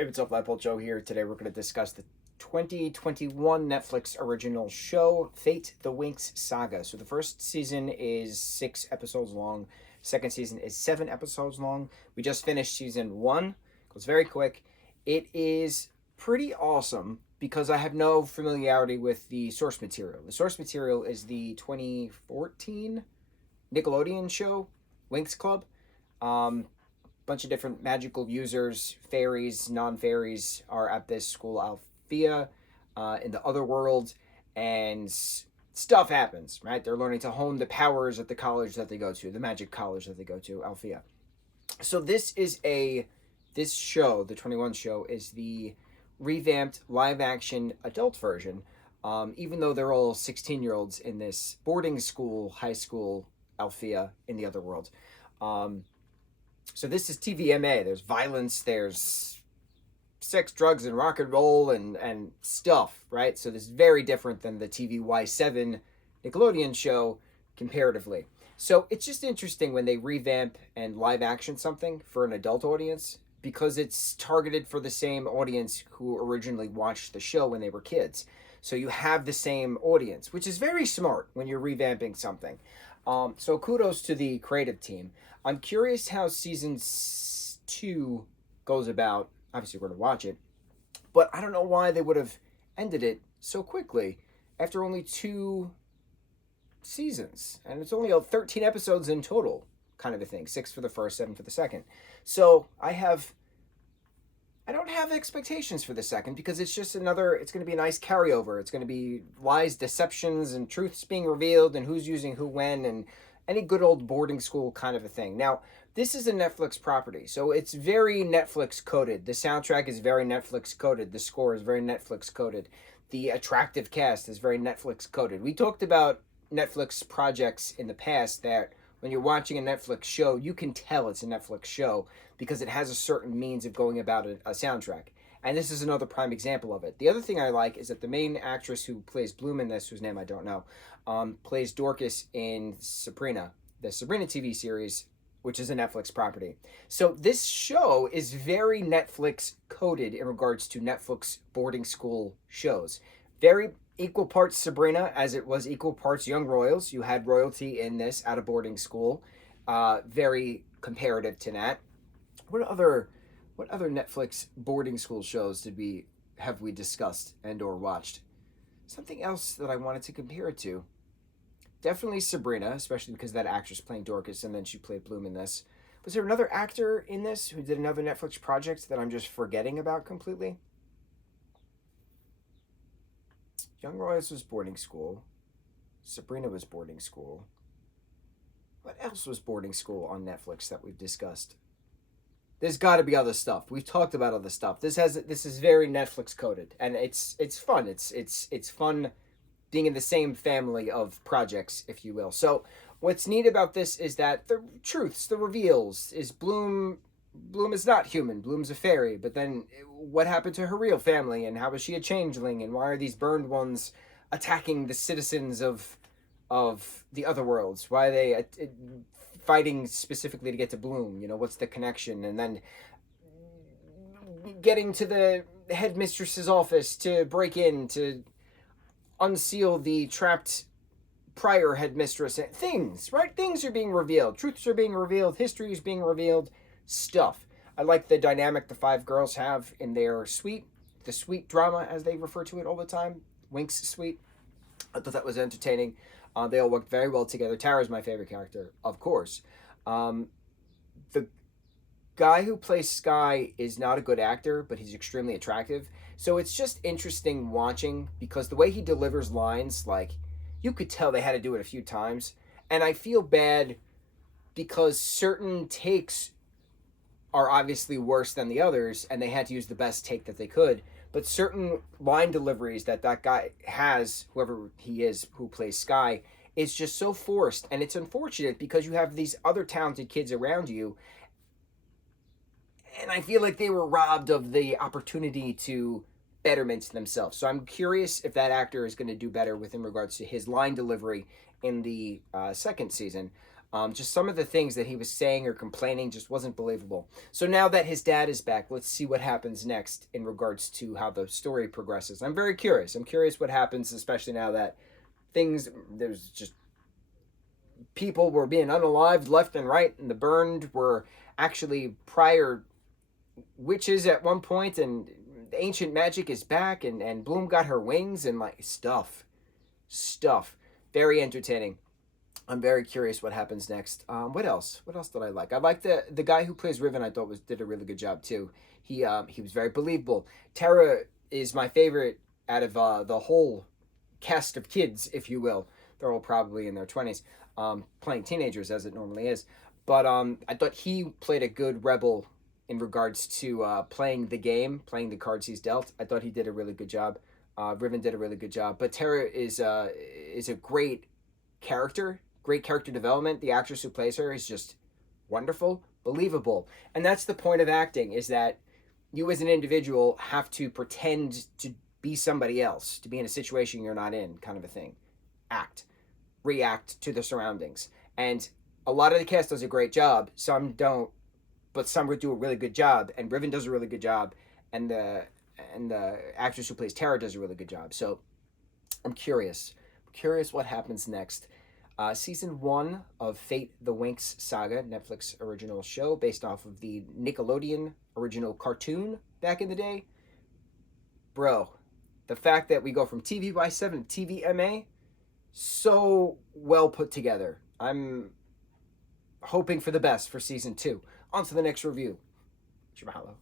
Hey, what's up, lightboltjoe here. Today we're going to discuss the 2021 Netflix original show, Fate the Winx Saga. So the first season is 6 episodes long. Second season is 7 episodes long. We just finished season 1. It was very quick. It is pretty awesome because I have no familiarity with the source material. The source material is the 2014 Nickelodeon show, Winx Club. Bunch of different magical users, fairies, non-fairies, are at this school Althea in the other world, and stuff happens, right? They're learning to hone the powers at the college that they go to, the magic college that they go to, Althea. So this show, the 21 show, is the revamped live-action adult version, even though they're all 16-year-olds in this boarding school, high school, Althea in the other world. So this is TVMA. There's violence, there's sex, drugs, and rock and roll and stuff, right? So this is very different than the TVY7 Nickelodeon show comparatively. So it's just interesting when they revamp and live action something for an adult audience because it's targeted for the same audience who originally watched the show when they were kids. So you have the same audience, which is very smart when you're revamping something. So kudos to the creative team. I'm curious how season 2 goes about. Obviously, we're going to watch it. But I don't know why they would have ended it so quickly after only 2 seasons. And it's only 13 episodes in total, kind of a thing. 6 for the first, 7 for the second. So I don't have expectations for the second because it's just it's going to be a nice carryover. It's going to be lies, deceptions, and truths being revealed and who's using who when and any good old boarding school kind of a thing. Now, this is a Netflix property, so it's very Netflix coded. The soundtrack is very Netflix coded. The score is very Netflix coded. The attractive cast is very Netflix coded. We talked about Netflix projects in the past that when you're watching a Netflix show, you can tell it's a Netflix show because it has a certain means of going about a soundtrack. And this is another prime example of it. The other thing I like is that the main actress who plays Bloom in this, whose name I don't know, plays Dorcas in Sabrina, the Sabrina TV series, which is a Netflix property. So this show is very Netflix coded in regards to Netflix boarding school shows. Very equal parts Sabrina as it was equal parts Young Royals. You had royalty in this at a boarding school. Very comparative to that. What other Netflix boarding school shows have we discussed and or watched? Something else that I wanted to compare it to. Definitely Sabrina, especially because that actress playing Dorcas and then she played Bloom in this. Was there another actor in this who did another Netflix project that I'm just forgetting about completely? Young Royals was boarding school. Sabrina was boarding school. What else was boarding school on Netflix that we've discussed? There's got to be other stuff. We've talked about other stuff. This is very Netflix coded, and it's fun. It's fun being in the same family of projects, if you will. So what's neat about this is that the truths, the reveals, is Bloom is not human. Bloom's a fairy. But then what happened to her real family, and how was she a changeling, and why are these burned ones attacking the citizens of the other worlds? Why are they fighting specifically to get to Bloom? What's the connection? And then getting to the headmistress's office to break in to unseal the trapped prior headmistress. Things, right? Things are being revealed. Truths are being revealed. History is being revealed. Stuff. I like the dynamic the 5 girls have in their suite, the suite drama as they refer to it all the time, Winx suite. I thought that was entertaining. They all worked very well together. Tara's my favorite character, of course. The guy who plays Sky is not a good actor, but he's extremely attractive. So it's just interesting watching because the way he delivers lines, like, you could tell they had to do it a few times. And I feel bad because certain takes are obviously worse than the others, and they had to use the best take that they could. But certain line deliveries that guy has, whoever he is who plays Sky, is just so forced. And it's unfortunate because you have these other talented kids around you. And I feel like they were robbed of the opportunity to betterment themselves. So I'm curious if that actor is going to do better in regards to his line delivery in the second season. Just some of the things that he was saying or complaining just wasn't believable. So now that his dad is back, let's see what happens next in regards to how the story progresses. I'm very curious. I'm curious what happens, especially now that there's just people were being unalived left and right, and the burned were actually prior witches at one point, and ancient magic is back, and Bloom got her wings, and like stuff. Very entertaining. I'm very curious what happens next. What else? What else did I like? I like the guy who plays Riven. I thought did a really good job too. He was very believable. Tara is my favorite out of the whole cast of kids, if you will. They're all probably in their 20s, playing teenagers as it normally is. But I thought he played a good rebel in regards to playing the game, playing the cards he's dealt. I thought he did a really good job. Riven did a really good job. But Tara is a great character, great character development. The actress who plays her is just wonderful, believable. And that's the point of acting, is that you as an individual have to pretend to be somebody else, to be in a situation you're not in, kind of a thing. Act, react to the surroundings. And a lot of the cast does a great job. Some don't, but some would do a really good job. And Riven does a really good job. And the actress who plays Tara does a really good job. So I'm curious. Curious what happens next. Season 1 of Fate the Winx Saga, Netflix original show based off of the Nickelodeon original cartoon back in the day. Bro, the fact that we go from TV-by-7 to TVMA, so well put together. I'm hoping for the best for season 2. On to the next review. Mahalo.